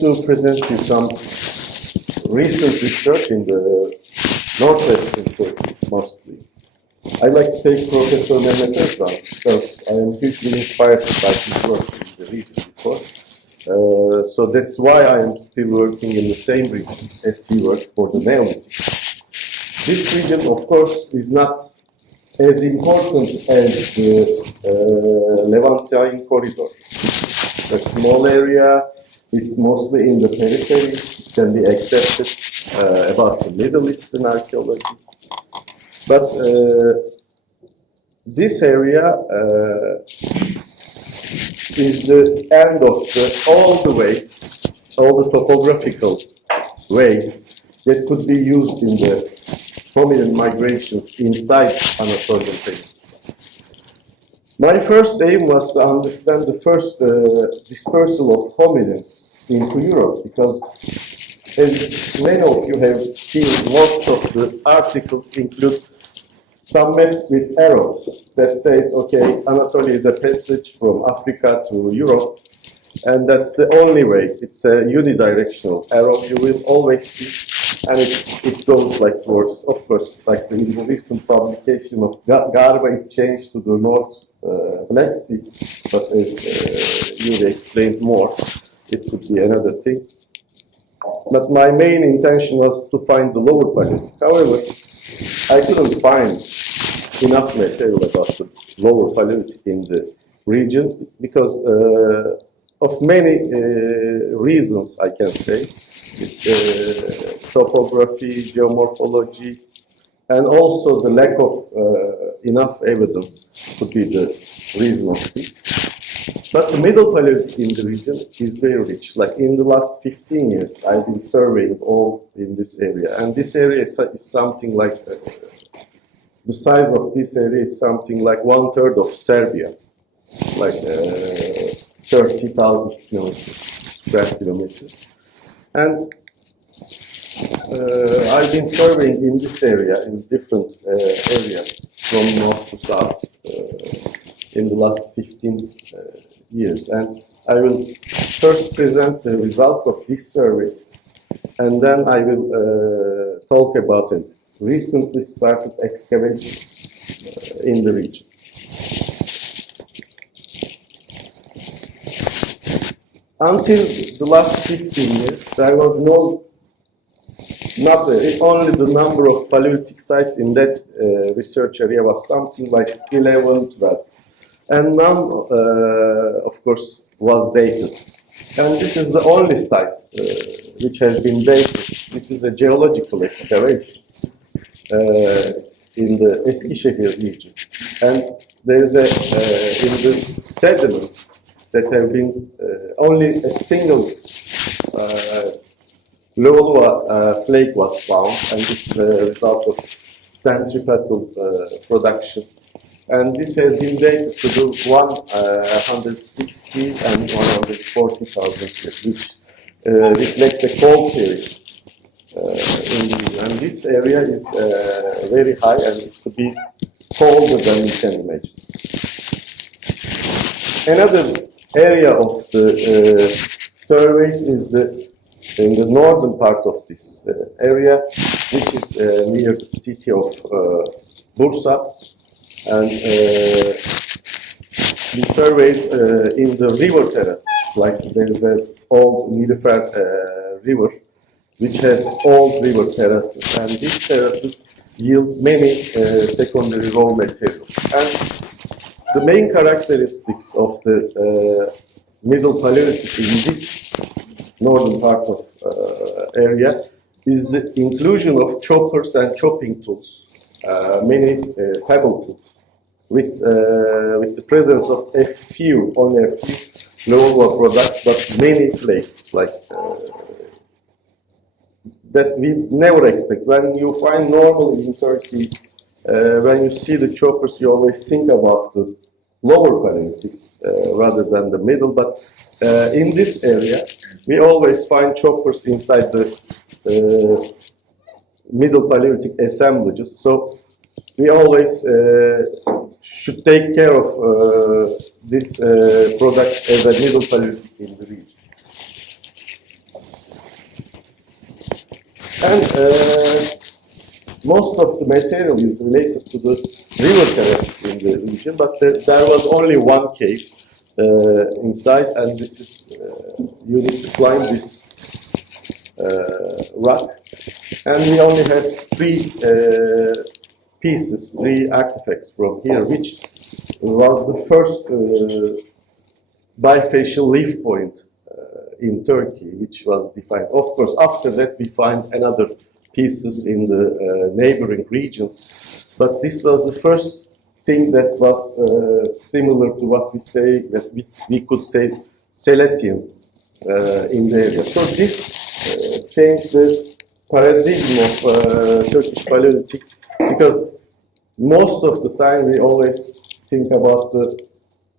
To present you some recent research in the northwestern Turkey, mostly. I like to take Professor Mehmet Özcan because I am hugely inspired by his work in the region before. So that's why I am still working in the same region as he worked for the Neolithic. This region, of course, is not as important as the Levantine corridor. It's a small area. It's mostly in the periphery. It can be accepted about the Middle Eastern archaeology. But this area is the end of all the topographical ways that could be used in the hominin migrations inside Anatolian peninsula. My first aim was to understand the first dispersal of hominins into Europe, because as many of you have seen, most of the articles include some maps with arrows that says, okay, Anatolia is a passage from Africa to Europe, and that's the only way. It's a unidirectional arrow you will always see, and it goes like towards, of course, like in the recent publication of Garba, it changed to the North Black Sea, but as you explained more, it could be another thing. But my main intention was to find the lower Paleolithic. However, I couldn't find enough material about the lower Paleolithic in the region because of many reasons, I can say. Topography, geomorphology, and also the lack of enough evidence could be the reason of this. But the Middle Paleolithic in the region is very rich. Like in the last 15 years, I've been surveying all in this area. And this area is something like, the size of this area is something like 1/3 of Serbia, like 30,000 square kilometers. And I've been surveying in this area, in different areas, from north to south, in the last 15 years. And I will first present the results of these surveys, and then I will talk about a recently started excavation in the region. Until the last 15 years, there was not only the number of Paleolithic sites in that research area was something like 11, 12. And none, of course, was dated. And this is the only site which has been dated. This is a geological excavation in the Eskişehir region. And there is in the sediments that have been only a single Levallois flake was found, and this is a result of centripetal production. And this has been dated to the 160 and 140,000 years, which reflects a cold period. And this area is very high, and it could be colder than you can imagine. Another area of the surveys is in the northern part of this area, which is near the city of Bursa. And we surveyed in the river terrace, like there is an old Nilüfer river, which has old river terraces, and these terraces yield many secondary raw materials. And the main characteristics of the Middle Paleolithic in this northern part of area is the inclusion of choppers and chopping tools, many pebble tools, with the presence of only a few Levallois products, but many flakes, like that we never expect. When you find normally in Turkey, when you see the choppers, you always think about the lower Paleolithic rather than the middle. But in this area, we always find choppers inside the Middle Paleolithic assemblages. So we always should take care of this product as a Middle Paleolithic in the region. And most of the material is related to the river terraces in the region, but there was only one cave inside, and this is, you need to climb this rock. And we only had three pieces, three artifacts from here, which was the first bifacial leaf point in Turkey, which was defined. Of course, after that we find another pieces in the neighboring regions, but this was the first thing that was similar to what we say, that we could say Seletian in the area. So this changed the paradigm of Turkish Paleolithic, because most of the time we always think about the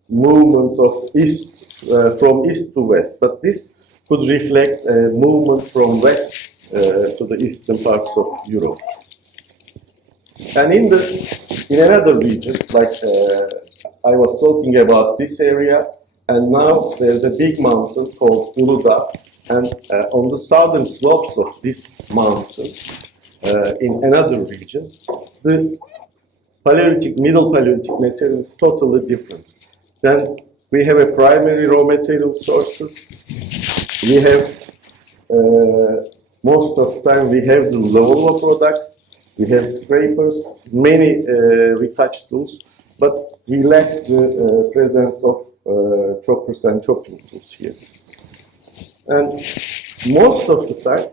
movements of east, from east to west, but this could reflect a movement from west to the eastern parts of Europe. And in another region, like I was talking about this area, and now there's a big mountain called Uludağ, and on the southern slopes of this mountain, in another region, the Paleolithic, Middle Paleolithic material is totally different. Then we have a primary raw material sources. We have, most of the time, we have the Levallois products. We have scrapers, many retouch tools, but we lack the presence of choppers and chopping tools here. And most of the time,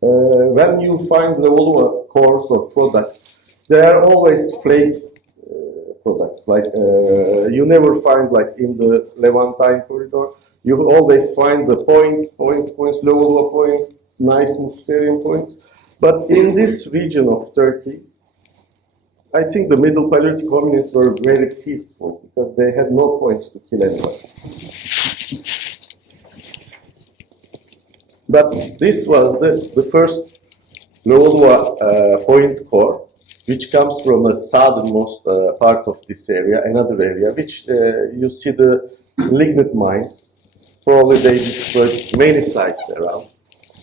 when you find Levallois cores or products, they are always flake products. Like you never find, like in the Levantine corridor, you always find the points, Levallois points, nice Musterian points. But in this region of Turkey, I think the Middle Paleolithic hominins were very peaceful because they had no points to kill anyone. But this was the first Levallois point core, which comes from the southernmost part of this area, another area, which you see the lignite mines. Probably they destroyed many sites around,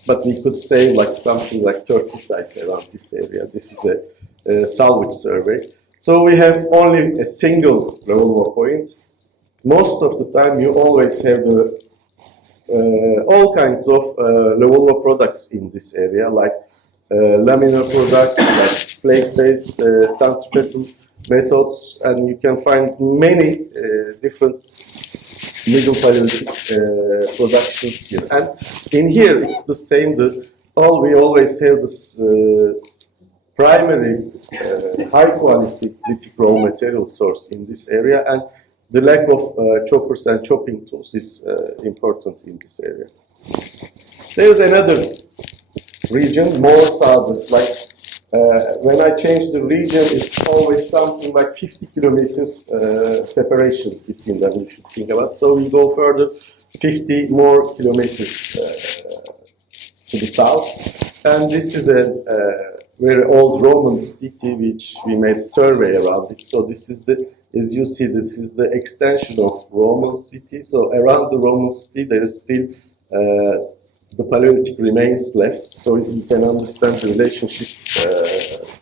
but we could say like something like 30 sites around this area. This is a salvage survey. So we have only a single Levallois point. Most of the time you always have the all kinds of Levallois products in this area, like laminar products, like flake-based centripetal methods, and you can find many different Middle Paleolithic productions here. And in here, it's the same. We always have this primary high-quality lithic raw material source in this area, and the lack of choppers and chopping tools is important in this area. There's another region, more southern, like when I change the region, it's always something like 50 kilometers separation between them, you should think about. So we go further 50 more kilometers to the south. And this is a very old Roman city which we made survey around it. So this is as you see, this is the extension of Roman city. So around the Roman city, there is still the Paleolithic remains left, so you can understand the relationship,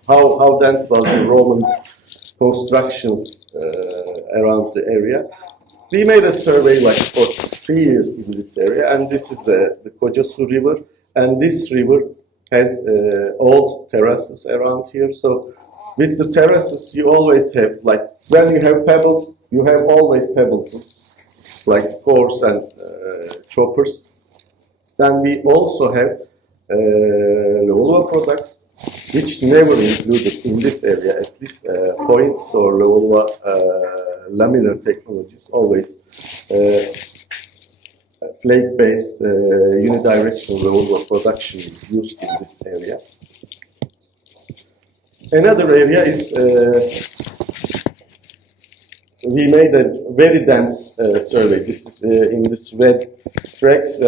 how dense was the Roman constructions around the area. We made a survey like for 3 years in this area, and this is the Kocasu River, and this river has old terraces around here. So with the terraces, you always have, like, when you have pebbles, you have always pebble tools, like cores and choppers. Then we also have Levallois products, which never included in this area at this point. So Levallois laminar technologies, always flake-based unidirectional Levallois production is used in this area. Another area is we made a very dense survey. This is in this red tracks,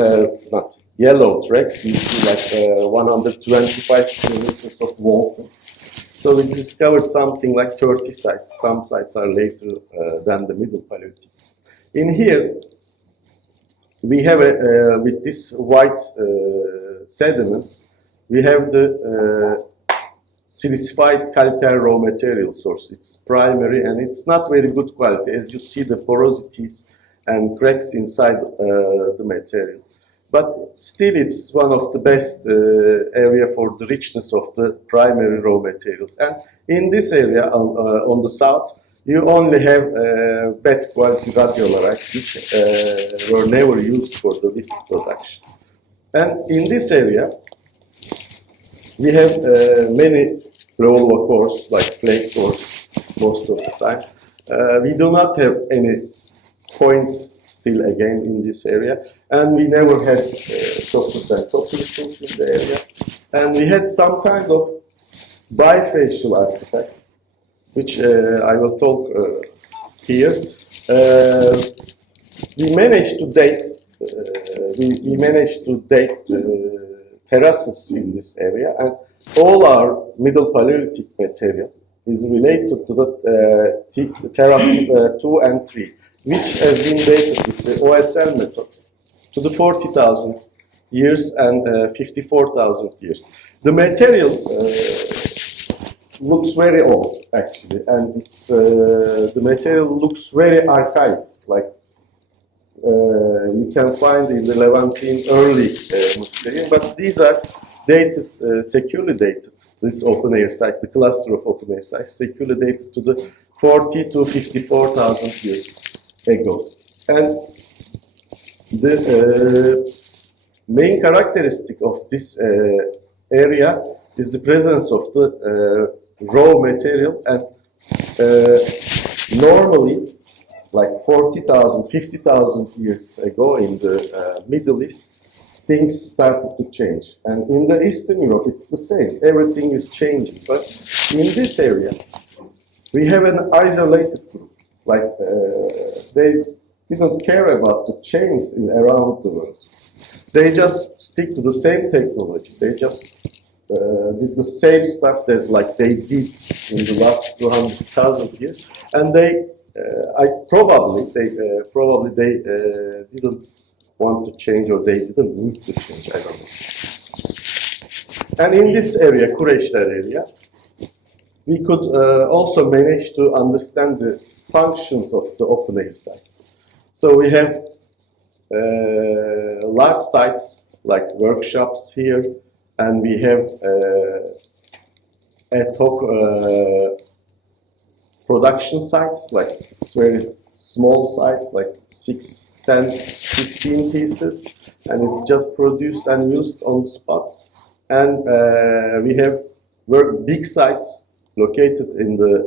not yellow tracks. You see like 125 kilometers of wall. So we discovered something like 30 sites. Some sites are later than the Middle Paleolithic. In here, we have with this white sediments, we have the silicified calcare raw material source. It's primary and it's not very good quality. As you see the porosities and cracks inside the material. But still it's one of the best area for the richness of the primary raw materials. And in this area on the south, you only have bad quality radiolarites, which were never used for the lithic production. And in this area, we have many Levallois cores, like flake cores, most of the time. We do not have any points still again in this area, and we never had softwood and softwood in the area. And we had some kind of bifacial artifacts, which I will talk here. We managed to date. We managed to date terraces in this area, and all our Middle Paleolithic material is related to the terrace 2 and 3, which has been dated with the OSL method to the 40,000 years and 54,000 years. The material looks very old, actually, and it's, the material looks very archaic, like you can find in the Levantine early Muslim, but these are dated, securely dated. This open air site, the cluster of open air sites, securely dated to the 40 to 54,000 years ago. And the main characteristic of this area is the presence of the raw material, and normally, like 40,000, 50,000 years ago in the Middle East, things started to change. And in the Eastern Europe, it's the same. Everything is changing. But in this area, we have an isolated group. Like, they didn't care about the change around the world. They just stick to the same technology. They just did the same stuff that like they did in the last 200,000 years. And they probably didn't want to change, or they didn't need to change, I don't know. And in this area, Kureyşler area, we could also manage to understand the functions of the open air sites. So we have large sites like workshops here, and we have ad hoc production sites, like it's very small sites, like 6, 10, 15 pieces, and it's just produced and used on the spot. And we have big sites located in the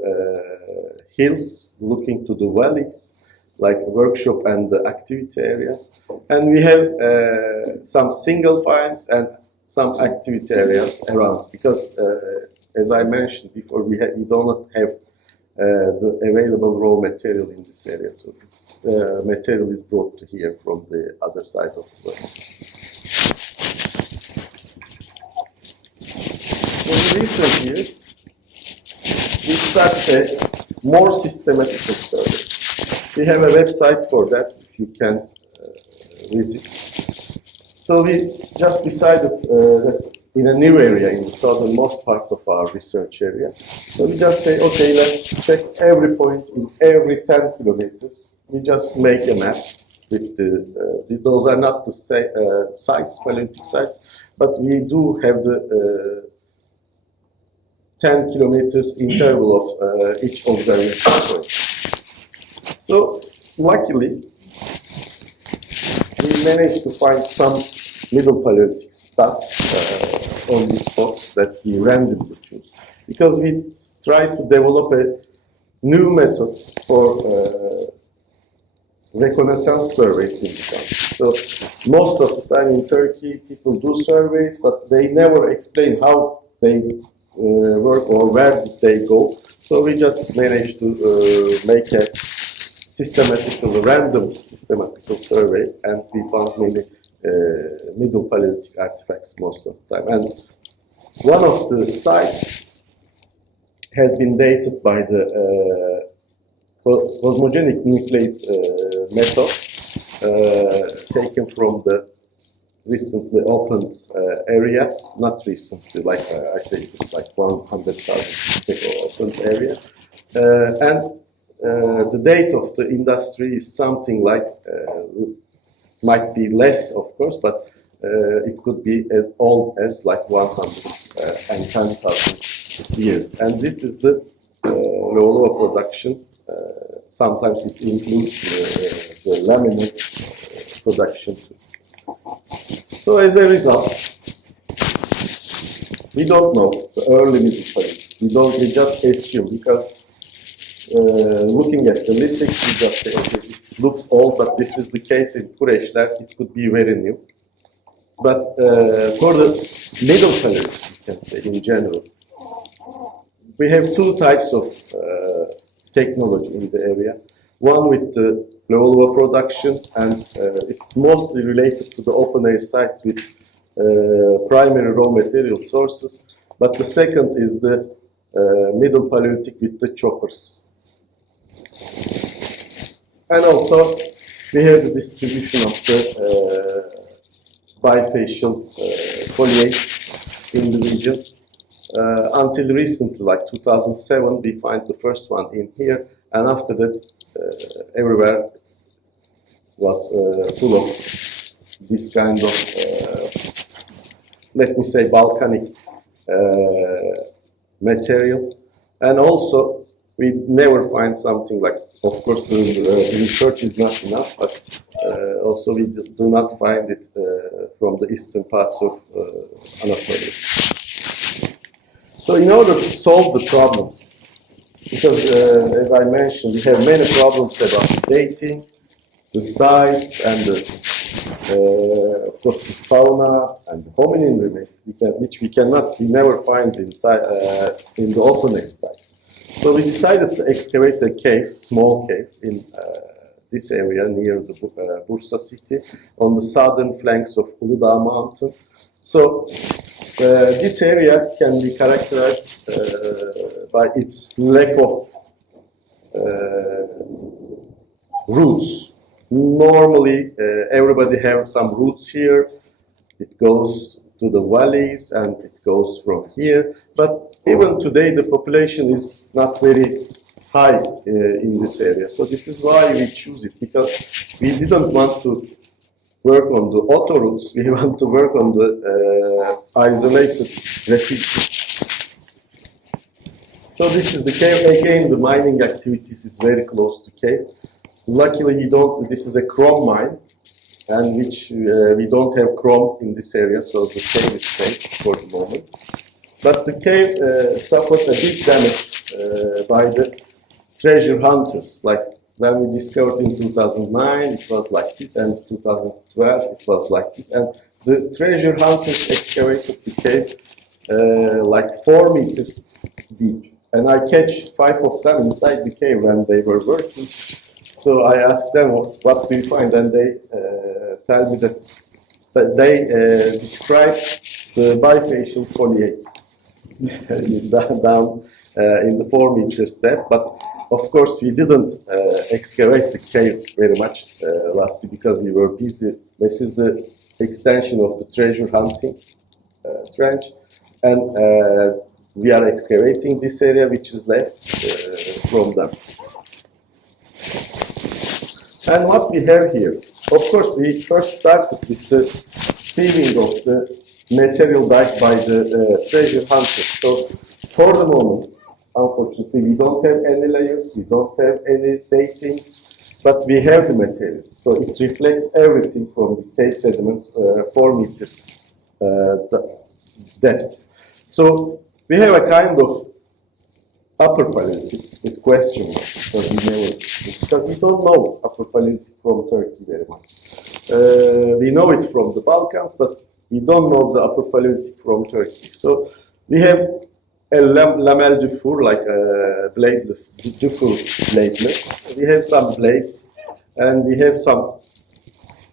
hills, looking to the valleys, like workshop and the activity areas. And we have some single finds and some activity areas around, because as I mentioned before, we do not have the available raw material in this area, so its material is brought to here from the other side of the world. In recent years, we started a more systematic survey. We have a website for that, if you can visit. So we just decided that in a new area, in the southernmost part of our research area. So we just say, okay, let's check every point in every 10 kilometers. We just make a map with those are not the sites, Paleolithic sites, but we do have the 10 kilometers interval of each observation point. So luckily, we managed to find some Middle Paleolithic stuff on these spots that we randomly choose, because we tried to develop a new method for reconnaissance surveys in the country. So most of the time in Turkey, people do surveys, but they never explain how they work or where did they go. So we just managed to make a random systematical survey, and we found many Middle Paleolithic artifacts most of the time. And one of the sites has been dated by the cosmogenic nucleate method taken from the recently opened area, not recently, like I say, it's like 100,000 ago opened area. The date of the industry is something like, might be less, of course, but it could be as old as like 110,000 years. And this is the Levallois production. Sometimes it includes the laminate production too. So as a result, we don't know the early Middle Paleolithic. We just assume, because looking at the lithic, we just say, okay, it looks old, but this is the case in Kureyşler, it could be very new. But for the Middle Paleolithic, you can say in general, we have two types of technology in the area. One with the Levallois production, and it's mostly related to the open air sites with primary raw material sources. But the second is the Middle Paleolithic with the choppers. And also, we have the distribution of the bifacial foliates in the region. Until recently, like 2007, we find the first one in here, and after that, everywhere was full of this kind of, let me say, volcanic material. And also, we never find something like, of course, the research is not enough, but also we do not find it from the eastern parts of Anatolia. So in order to solve the problem, because as I mentioned, we have many problems about dating, the size, and the, of course, the fauna and the hominin remains, which we never find inside in the open air sites. So we decided to excavate a cave, small cave, in this area near the Bursa city, on the southern flanks of Uludağ mountain. So this area can be characterized by its lack of roots. Normally, everybody has some roots here. It goes to the valleys and it goes from here. But even today, the population is not very high in this area. So this is why we choose it, because we didn't want to work on the auto roots. We want to work on the isolated refuge. So this is the cave. Again, the mining activities is very close to cave. Luckily, this is a chrome mine, and which we don't have chrome in this area, so the cave is safe for the moment. But the cave suffered a big damage by the treasure hunters. Like when we discovered in 2009, it was like this, and 2012, it was like this. And the treasure hunters excavated the cave like 4 meters deep. And I catch 5 of them inside the cave when they were working. So I asked them, what do you find? And they tell me that they describe the bifacial foliates down in the 4 meters depth. But of course, we didn't excavate the cave very much last year because we were busy. This is the extension of the treasure hunting trench. And we are excavating this area which is left from them. And what we have here, of course, we first started with the thieving of the material dug by the treasure hunters. So for the moment, unfortunately, we don't have any layers, we don't have any datings, but we have the material. So it reflects everything from the cave sediments, 4 meters depth. So we have a kind of Upper Paleolithic with question marks, because we don't know Upper Paleolithic from Turkey very much. We know it from the Balkans, but we don't know the Upper Paleolithic from Turkey. So we have a lamel du four, like a blade, du four bladeless. We have some blades, and we have some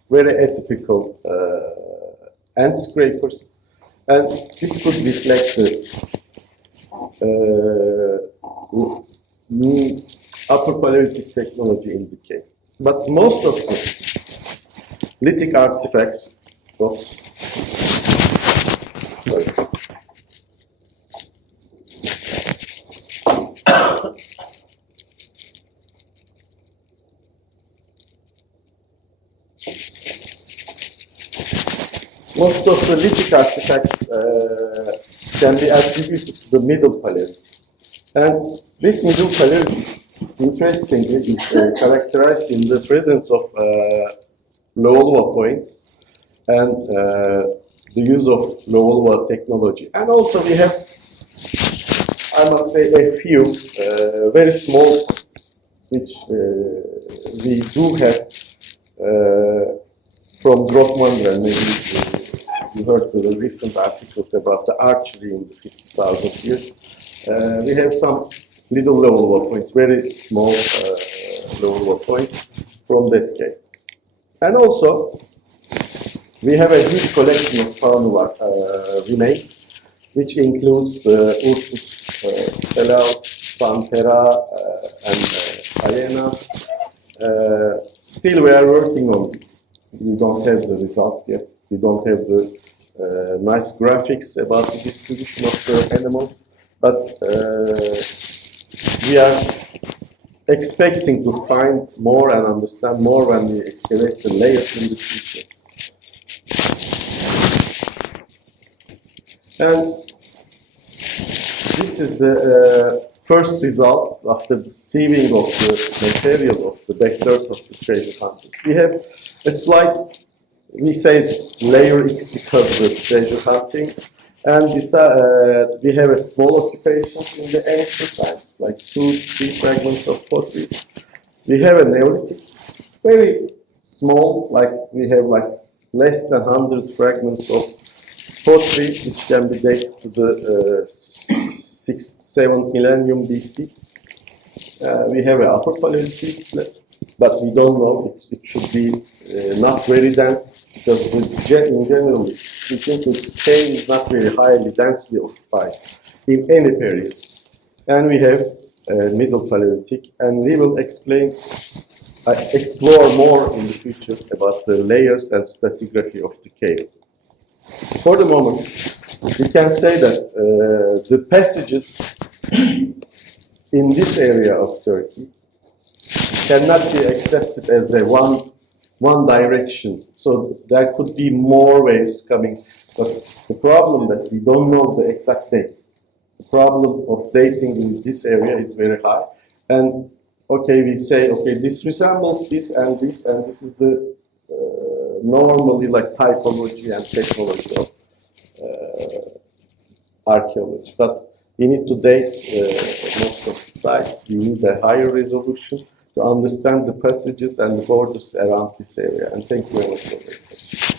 very atypical end scrapers, and this could reflect the Upper Paleolithic technology in the cave. But most of the lithic artifacts rocks. Sorry. Most of the lithic artifacts can be attributed to the Middle Paleolithic. And this Middle Paleolithic, interestingly, is characterized in the presence of Levallois points and the use of Levallois technology. And also we have, I must say, a few very small points, which we do have from Grossman, and maybe you heard the recent articles about the archery in the 50,000 years. We have some little Levallois points, very small Levallois points from that cave. And also, we have a huge collection of found remains, which includes the Ursus, Telau, Pantera, and Hyena. Still, we are working on this. We don't have the results yet. We don't have the nice graphics about the distribution of the animal, but we are expecting to find more and understand more when we excavate the layers in the future. And this is the first results after the sieving of the material of the back dirt of the treasure hunters. We have a slight, we say layer X because of the treasure hunting, and we have a small occupation in the ancient times, like 2-3 fragments of pottery. We have a Neolithic, very small, like we have like less than 100 fragments of pottery, which can be dated to the 6th, 7th millennium BC. We have an Upper Paleolithic, but we don't know. It should be not very dense, because in general, we think the cave is not very highly densely occupied in any period. And we have Middle Paleolithic, and we will explore more in the future about the layers and stratigraphy of the cave. For the moment, we can say that the passages in this area of Turkey cannot be accepted as a one direction. So there could be more waves coming, but the problem that we don't know the exact dates. The problem of dating in this area is very high. And okay, we say, okay, this resembles this, and this is the normally like typology and technology of archaeology. But we need to date most of the sites. We need a higher resolution to understand the passages and the borders around this area. And thank you very much for that.